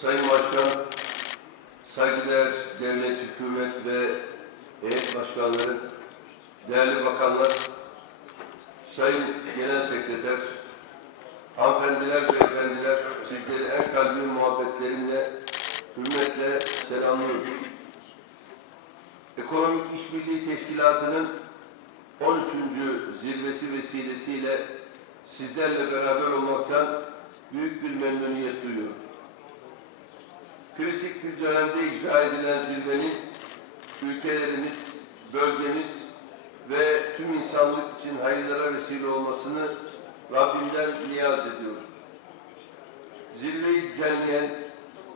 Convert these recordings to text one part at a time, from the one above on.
Sayın Başkan, saygıdeğer devlet, hükümet ve heyet başkanları, değerli bakanlar, Sayın Genel Sekreter, hanımefendiler, beyefendiler, sizleri en kalbi muhabbetlerimle, hürmetle selamlıyorum. Ekonomik İşbirliği Teşkilatı'nın 13. zirvesi vesilesiyle sizlerle beraber olmaktan büyük bir memnuniyet duyuyorum. Kritik bir dönemde icra edilen zirvenin ülkelerimiz, bölgemiz ve tüm insanlık için hayırlara vesile olmasını Rabbimden niyaz ediyorum. Zirveyi düzenleyen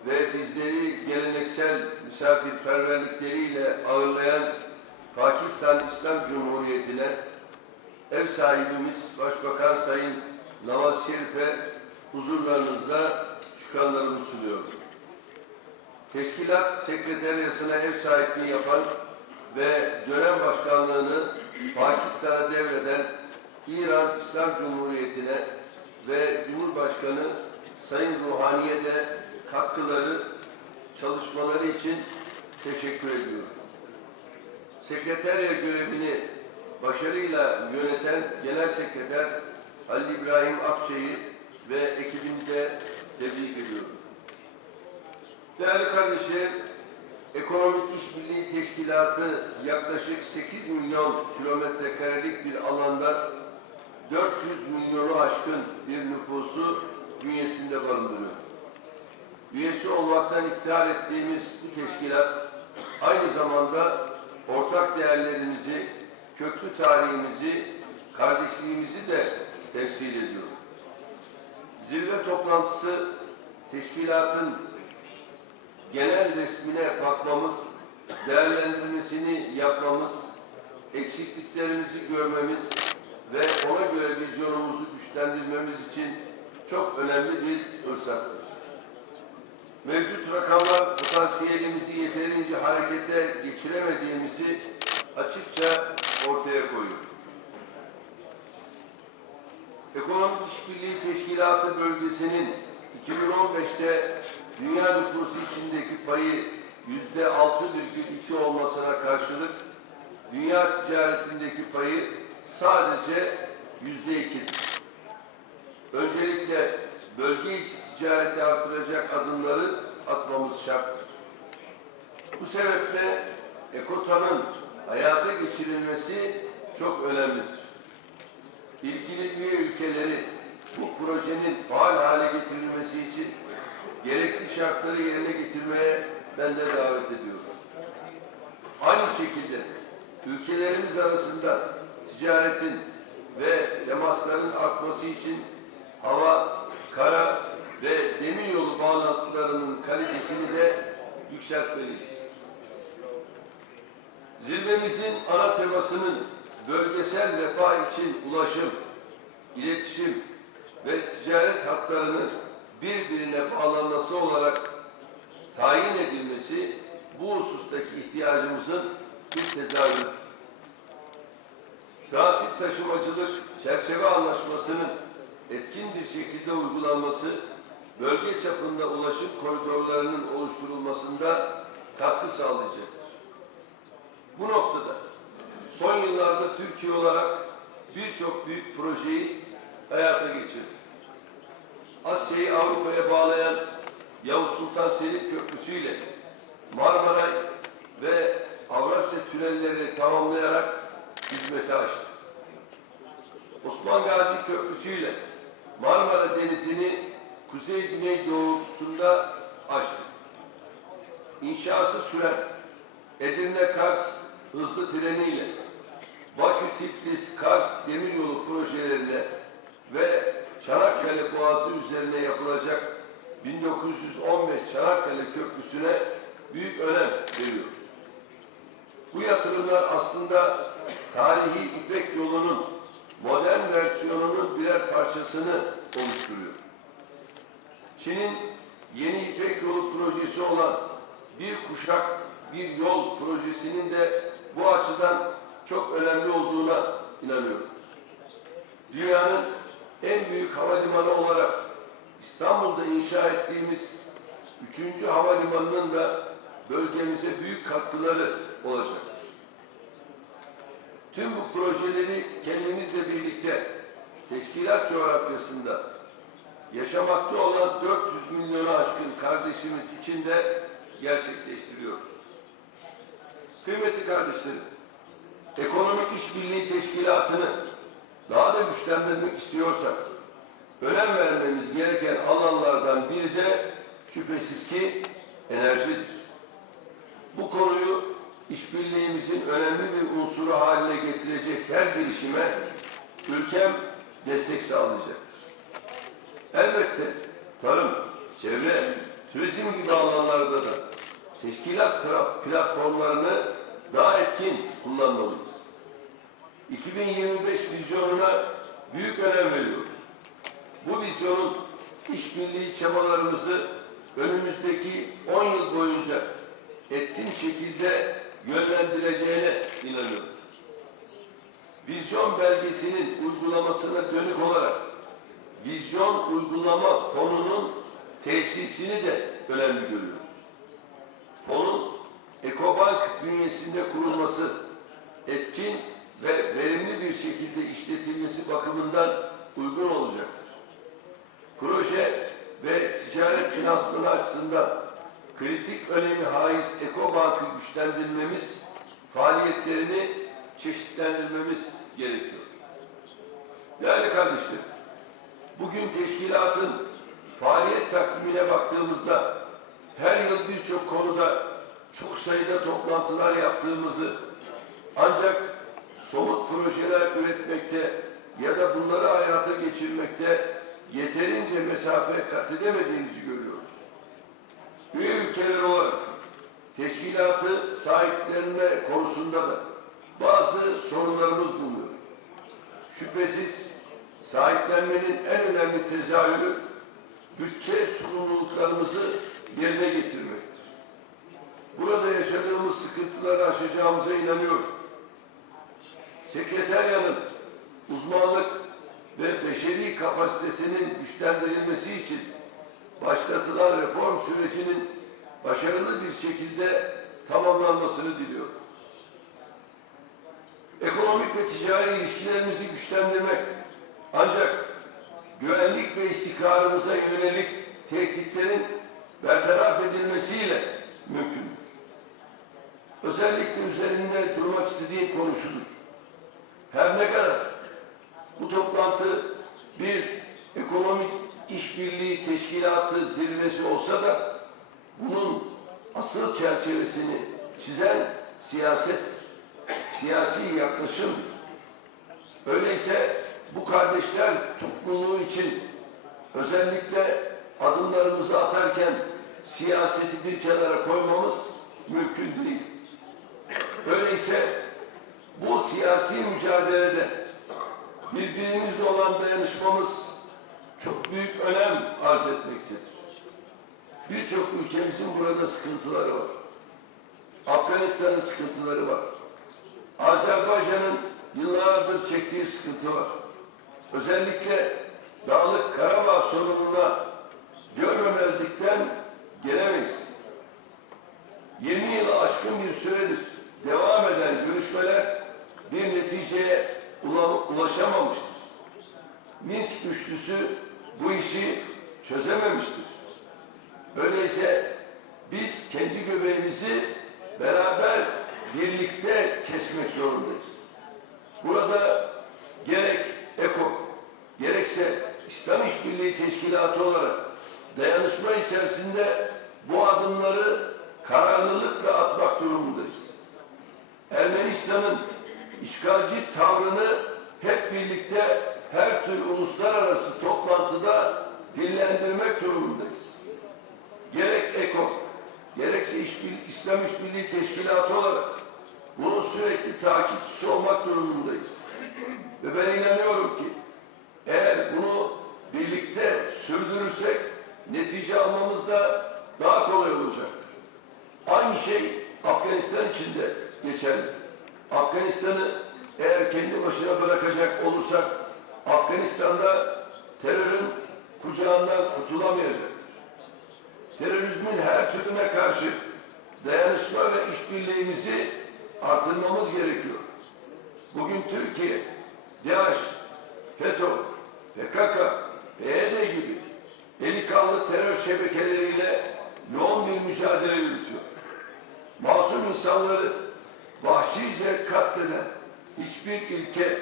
ve bizleri geleneksel misafirperverlikleriyle ağırlayan Pakistan İslam Cumhuriyeti'ne ev sahibimiz Başbakan Sayın Nawaz Şerif'e huzurlarınızda şükranlarımı sunuyorum. Teşkilat sekreteriyasına ev sahipliği yapan ve dönem başkanlığını Pakistan'a devreden İran İslam Cumhuriyeti'ne ve Cumhurbaşkanı Sayın Ruhani'ye de katkıları, çalışmaları için teşekkür ediyorum. Sekreterya görevini başarıyla yöneten Genel Sekreter Halil İbrahim Akçay'ı ve ekibini de tebrik ediyorum. Değerli kardeşlerim, Ekonomik İşbirliği Teşkilatı yaklaşık 8 milyon kilometre karelik bir alanda 400 milyonu aşkın bir nüfusu bünyesinde barındırıyor. Üyesi olmaktan iftihar ettiğimiz bu teşkilat aynı zamanda ortak değerlerimizi, köklü tarihimizi, kardeşliğimizi de temsil ediyor. Zirve toplantısı teşkilatın genel resmine bakmamız, değerlendirmesini yapmamız, eksikliklerimizi görmemiz ve ona göre vizyonumuzu güçlendirmemiz için çok önemli bir fırsattır. Mevcut rakamlar potansiyelimizi yeterince harekete geçiremediğimizi açıkça ortaya koyuyor. Ekonomik İşbirliği Teşkilatı bölgesinin 2015'te dünya nüfusu içindeki payı yüzde 6,2 olmasına karşılık dünya ticaretindeki payı sadece yüzde 2. Öncelikle bölge içi ticareti artıracak adımları atmamız şarttır. Bu sebeple EKOTA'nın hayata geçirilmesi çok önemlidir. İlgili üye ülkeleri bu projenin faal hale getirilmesi için gerekli şartları yerine getirmeye ben de davet ediyorum. Aynı şekilde ülkelerimiz arasında ticaretin ve temasların artması için hava, kara ve demir yolu bağlantılarının kalitesini de yükseltmeliyiz. Zirvemizin ana temasının bölgesel refah için ulaşım, iletişim ve ticaret hatlarının bağlanması olarak tayin edilmesi bu husustaki ihtiyacımızın bir tezahürüdür. Transit taşımacılık çerçeve anlaşmasının etkin bir şekilde uygulanması, bölge çapında ulaşım koridorlarının oluşturulmasında katkı sağlayacaktır. Bu noktada son yıllarda Türkiye olarak birçok büyük projeyi hayata geçirdi. Asya'yı Avrupa'ya bağlayan Yavuz Sultan Selim Köprüsü ile Marmaray ve Avrasya tünellerini tamamlayarak hizmete açtı. Osman Gazi Köprüsü ile Marmara Denizi'ni kuzey-güney doğrultusunda açtı. İnşası süren Edirne-Kars hızlı treniyle Bakü-Tiflis-Kars demiryolu projelerine ve Çanakkale Boğazı üzerine yapılacak 1915 Çanakkale Köprüsü'ne büyük önem veriyoruz. Bu yatırımlar aslında tarihi İpek yolunun modern versiyonunun birer parçasını oluşturuyor. Çin'in yeni İpek yolu projesi olan bir kuşak bir yol projesinin de bu açıdan çok önemli olduğuna inanıyorum. Dünyanın en büyük havalimanı olarak İstanbul'da inşa ettiğimiz 3. Havalimanı'nın da bölgemize büyük katkıları olacaktır. Tüm bu projeleri kendimizle birlikte teşkilat coğrafyasında yaşamakta olan 400 milyonu aşkın kardeşimiz için de gerçekleştiriyoruz. Kıymetli kardeşlerim, ekonomik işbirliği teşkilatını daha da güçlendirmek istiyorsak, önem vermemiz gereken alanlardan biri de şüphesiz ki enerjidir. Bu konuyu işbirliğimizin önemli bir unsuru haline getirecek her girişime ülkem destek sağlayacaktır. Elbette tarım, çevre, turizm gibi alanlarda da teşkilat pla- platformlarını daha etkin kullanmalıyız. 2025 vizyonuna büyük önem veriyoruz. Bu vizyonun işbirliği çabalarımızı önümüzdeki 10 yıl boyunca etkin şekilde yönlendireceğine inanıyoruz. Vizyon belgesinin uygulamasına dönük olarak vizyon uygulama fonunun tesisini de önemli görüyoruz. Fonun Ekobank bünyesinde kurulması etkin ve verimli bir şekilde işletilmesi bakımından uygun olacaktır. Proje ve ticaret finansmanı açısından kritik önemi haiz Ekobank'ı güçlendirmemiz, faaliyetlerini çeşitlendirmemiz gerekiyor. Değerli kardeşlerim, bugün teşkilatın faaliyet takvimine baktığımızda her yıl birçok konuda çok sayıda toplantılar yaptığımızı ancak somut projeler üretmekte ya da bunları hayata geçirmekte yeterince mesafe kat edemediğimizi görüyoruz. Üye ülkeler olarak teşkilatı sahiplenme konusunda da bazı sorunlarımız bulunuyor. Şüphesiz sahiplenmenin en önemli tezahürü bütçe sorumluluklarımızı yerine getirmektir. Burada yaşadığımız sıkıntıları aşacağımıza inanıyorum. Sekreteryanın uzmanlık ve beşeri kapasitesinin güçlendirilmesi için başlatılan reform sürecinin başarılı bir şekilde tamamlanmasını diliyorum. Ekonomik ve ticari ilişkilerimizi güçlendirmek ancak güvenlik ve istikrarımıza yönelik tehditlerin bertaraf edilmesiyle mümkündür. Özellikle üzerinde durmak istediğim konu şudur. Her ne kadar bu toplantı bir ekonomik işbirliği teşkilatı zirvesi olsa da bunun asıl çerçevesini çizen siyasettir. Siyasi yaklaşımdır. Öyleyse bu kardeşler topluluğu için özellikle adımlarımızı atarken siyaseti bir kenara koymamız mümkün değil. Öyleyse bu siyasi mücadelede birbirimizle olan dayanışmamız çok büyük önem arz etmektedir. Birçok ülkemizin burada sıkıntıları var. Afganistan'ın sıkıntıları var. Azerbaycan'ın yıllardır çektiği sıkıntı var. Özellikle Dağlık Karabağ sorununa görmemezlikten gelemeyiz. 20 yılı aşkın bir süredir devam eden görüşmeler bir neticeye ula- ulaşamamıştır. Minsk üçlüsü bu işi çözememiştir. Öyleyse biz kendi göbeğimizi beraber birlikte kesmek zorundayız. Burada gerek EKO, gerekse İslam İşbirliği Teşkilatı olarak dayanışma içerisinde bu adımları kararlılıkla atmak durumundayız. Ermenistan'ın işgalci tavrını hep birlikte her tür uluslararası toplantıda dillendirmek durumundayız. Gerek EKO, gerekse İslam İşbirliği Teşkilatı olarak bunun sürekli takipçisi olmak durumundayız. Ve ben inanıyorum ki eğer bunu birlikte sürdürürsek netice almamız da daha kolay olacaktır. Aynı şey Afganistan için de geçerli. Afganistan'ı eğer kendi başına bırakacak olursak Afganistan'da terörün kucağından kurtulamayacaktır. terörizmin her türüne karşı dayanışma ve işbirliğimizi artırmamız gerekiyor. Bugün Türkiye, DAEŞ, FETÖ, PKK, PYD gibi delikanlı terör şebekeleriyle yoğun bir mücadele yürütüyor. Masum insanları vahşice katleden hiçbir ilke,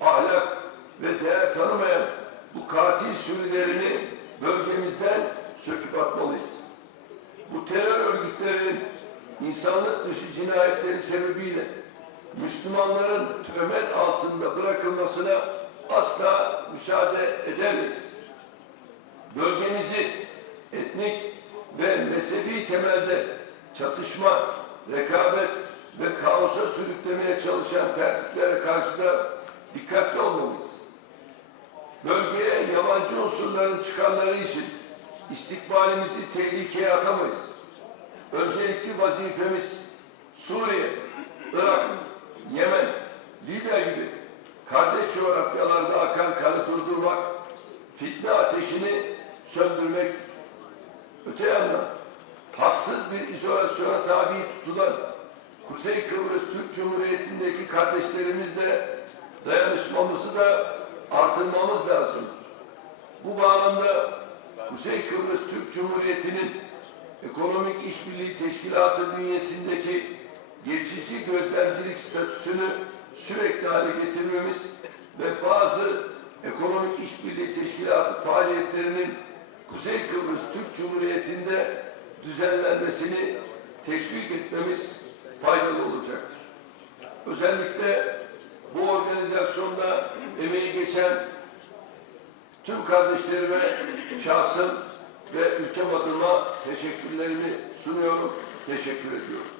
ahlak ve değer tanımayan bu katil sürülerini bölgemizden söküp atmalıyız. Bu terör örgütlerinin insanlık dışı cinayetleri sebebiyle Müslümanların töhmet altında bırakılmasına asla müsaade edemeyiz. Bölgemizi etnik ve mezhebi temelde çatışma, rekabet ve kaosa sürüklemeye çalışan tertiplere karşı da dikkatli olmalıyız. Bölgeye yabancı unsurların çıkarları için istikbalimizi tehlikeye atamayız. Öncelikli vazifemiz Suriye, Irak, Yemen, Libya gibi kardeş coğrafyalarda akan kanı durdurmak, fitne ateşini söndürmek. Öte yandan haksız bir izolasyona tabi tutulan Kuzey Kıbrıs Türk Cumhuriyeti'ndeki kardeşlerimizle dayanışmamızı da artırmamız lazım. Bu bağlamda Kuzey Kıbrıs Türk Cumhuriyeti'nin Ekonomik İşbirliği Teşkilatı bünyesindeki geçici gözlemcilik statüsünü sürekli hale getirmemiz ve bazı Ekonomik İşbirliği Teşkilatı faaliyetlerinin Kuzey Kıbrıs Türk Cumhuriyeti'nde düzenlenmesini teşvik etmemiz faydalı olacaktır. Özellikle bu organizasyonda emeği geçen tüm kardeşlerime şahsım ve ülkem adıma teşekkürlerimi sunuyorum, teşekkür ediyorum.